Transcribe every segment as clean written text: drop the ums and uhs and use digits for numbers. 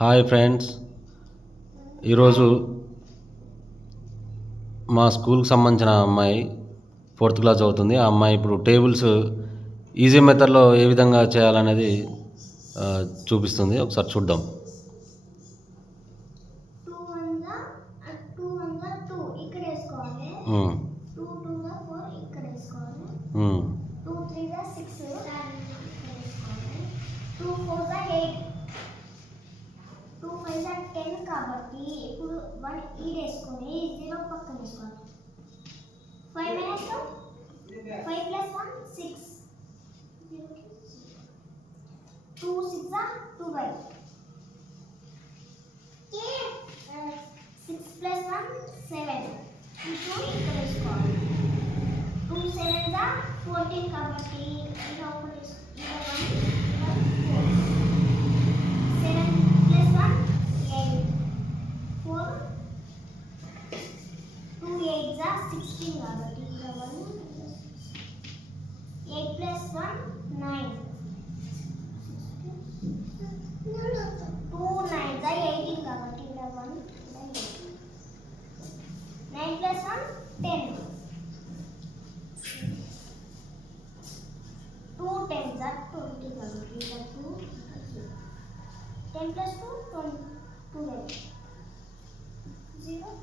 Hi friends, ఈరోజు మా స్కూల్కి సంబంధించిన అమ్మాయి 4th క్లాస్ చదువుతుంది. ఆ అమ్మాయి ఇప్పుడు టేబుల్స్ ఈజీ మెథడ్లో ఏ విధంగా చేయాలనేది చూపిస్తుంది. ఒకసారి చూద్దాం. కాబట్టి ఇప్పుడు 1 ఈడేసుకొని 0 పక్కన వేసుకోవాలి. 5 minus 5 plus 1 6 2 6 are 12 6 plus 1 7 2 ఇక్కడ వేసుకోవాలి. 2 7 are 14 కాబట్టి ఇలా ఒకటి 16 కాబట్టి 8 plus 1 9 2 9 18 కాబట్టి 11 9 plus 1 10 2 10s are 20 కాబట్టి 2 10 plus 2 12 0.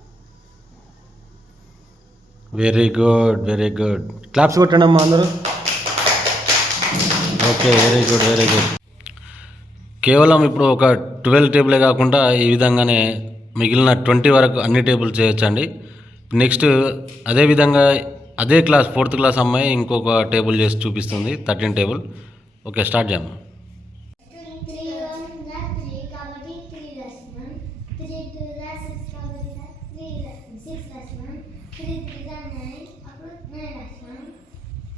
Very good, very good. Claps కొట్టండి అమ్మా అందరూ. Okay, very good, very good. కేవలం ఇప్పుడు ఒక 12 టేబులే కాకుండా ఈ విధంగానే మిగిలిన 20 వరకు అన్ని టేబుల్ చేయొచ్చండి. నెక్స్ట్ అదేవిధంగా అదే క్లాస్ 4th క్లాస్ అమ్మాయి ఇంకొక టేబుల్ చేసి చూపిస్తుంది, 13 టేబుల్. ఓకే, స్టార్ట్ చేద్దాం. 3 3 9 అప్పుడు 9 రాస్తాం.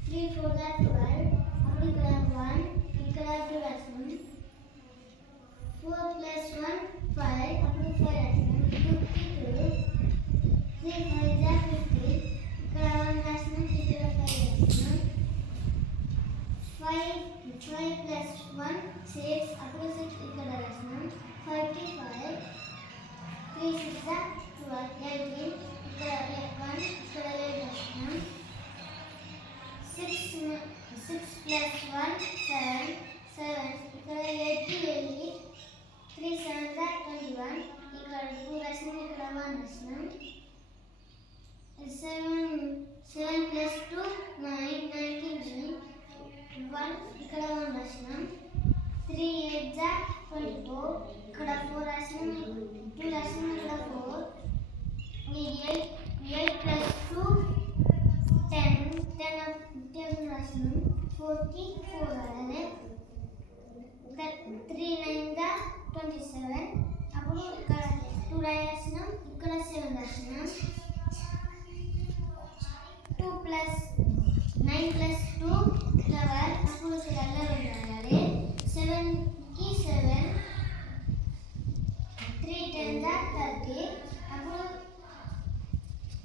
3 4 12 అప్పుడు ఇక్కడ 1 ఇక్కడ 2 రాస్తాం. 4 plus 1 5 అప్పుడు 5 రాస్తాం. 52 3 5 50 ఇక్కడ 1 రాస్తాం. ఇక్కడ 5 రాస్తాం. 5 plus 1 6 అప్పుడు 6 ఇక్కడ రాస్తాం. 55 3 6 12 18 ఇక్కడ 1 ఇక్కడ 8 రాస్తాం. 6 plus 1 7 7 ఇక్కడ 8 వెళ్ళి 3 7 21 ఇక్కడ 2 రాస్తాం. ఇక్కడ 1 రాస్తాం. 7 plus 2 9 19 1 ఇక్కడ 1 రాస్తాం. 3 8 24 ఇక్కడ 4 రాస్తాం. 2 రాస్తాం. ఇక్కడ 4 8 plus 2 10 రాస్తాం. 44 రాయాలి. 3 9 27 అప్పుడు ఇక్కడ 2 రాయాల్సినాం. ఇక్కడ 7 రాసినాం. 2 plus 9 plus 2 12 అప్పుడు ఇక్కడ 11 రాయాలి. 7 కి 7 3 10 30 అప్పుడు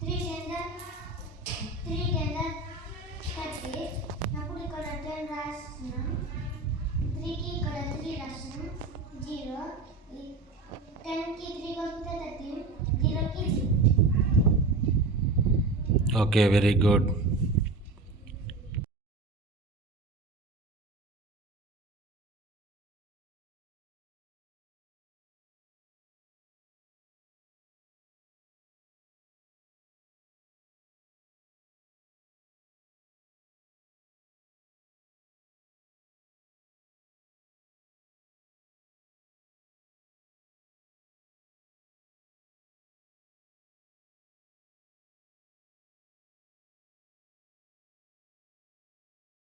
3 10 30 అప్పుడు ఇక్కడ 10 రాస్తున్నాం. 3 కి ఇక్కడ 3 రాస్తున్నాం. 0 10 కి 3 కలిపితే 13 0 కి 0. Okay, very good.